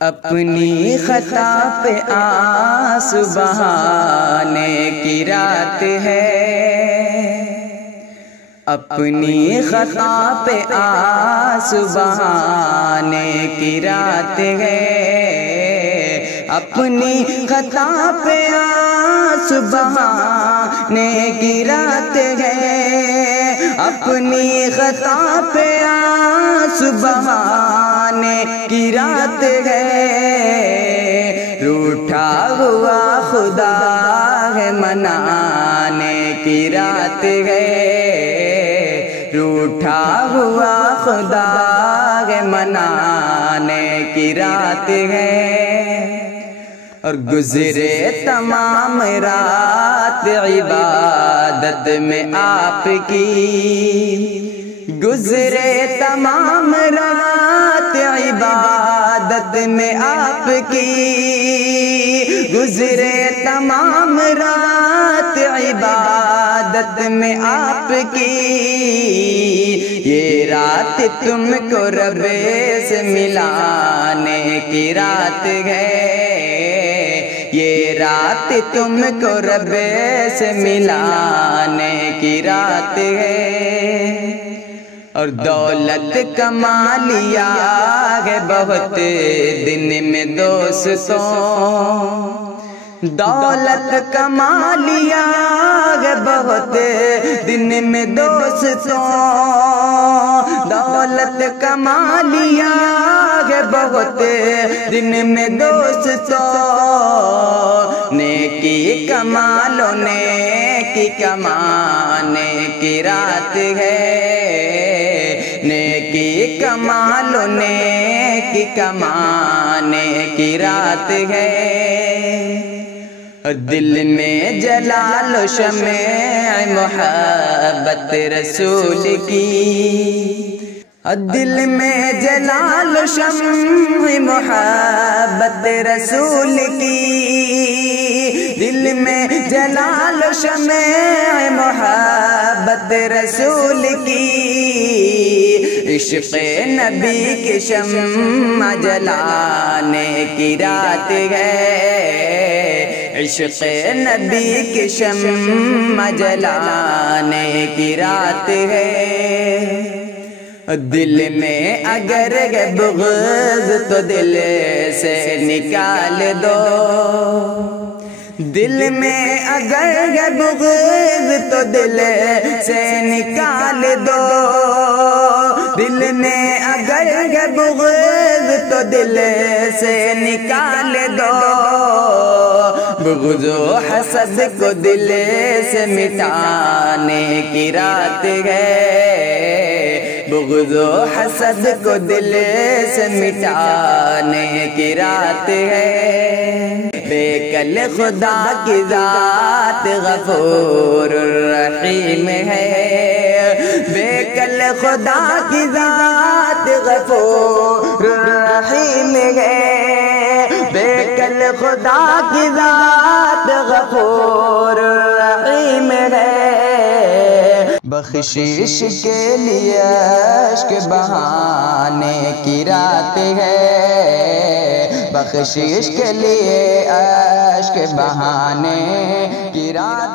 اپنی خطا پہ آنسو بہانے کی رات ہے، اپنی خطا پہ آنسو بہانے کی رات ہے، اپنی خطا پہ آنسو بہانے کی رات ہے، اپنی خطا پہ آنسو بہانے کی رات ہے، روٹھا ہوا خدا ہے منانے کی رات ہے، روٹھا ہوا خدا ہے منانے کی رات ہے، اور گزرے تمام رات عبادت میں آپ کی، گزرے تمام رات عبادت میں آپ کی، گزرے تمام رات عبادت میں آپ کی، یہ رات تم کو رب سے ملانے کی رات ہے، یہ رات تم کو رب سے ملانے کی رات ہے، اور دولت کما لیا ہے بہت دن میں دوستوں، دولت کما لیا ہے بہت دن میں دوستوں، دولت کما لیا ہے بہت دن میں دوستوں، نیکی کما لو نیکی کمانے کی رات ہے، نیکی کما لو نیکی کمانے کی رات ہے، دل میں جلا لو شمع محبت رسول کی، دل میں جلا لو شمع محبت رسول کی، دل میں جلا لو شمع محبت رسول کی، عشق نبی کی شمع جلانے کی رات ہے، عشق نبی کی شمع جلانے کی رات ہے، دل میں اگر ہے بغض تو دل سے نکال دو، دل میں اگر ہے بغض تو دل سے نکال دو، دل میں اگر ہے بغض تو دل سے نکال دو، بغض و حسد کو دل سے مٹانے کی رات ہے، بغض و حسد کو دل سے مٹانے کی رات ہے، بے کل خدا کی ذات غفور الرحیم ہے، بے کل خدا کی ذات غفور الرحیم ہے، بے کل خدا کی ذات غفور الرحیم ہے، بخشش کے لیے اشک بہانے کی رات ہے، بخشش کے لیے اشک بہانے کی رات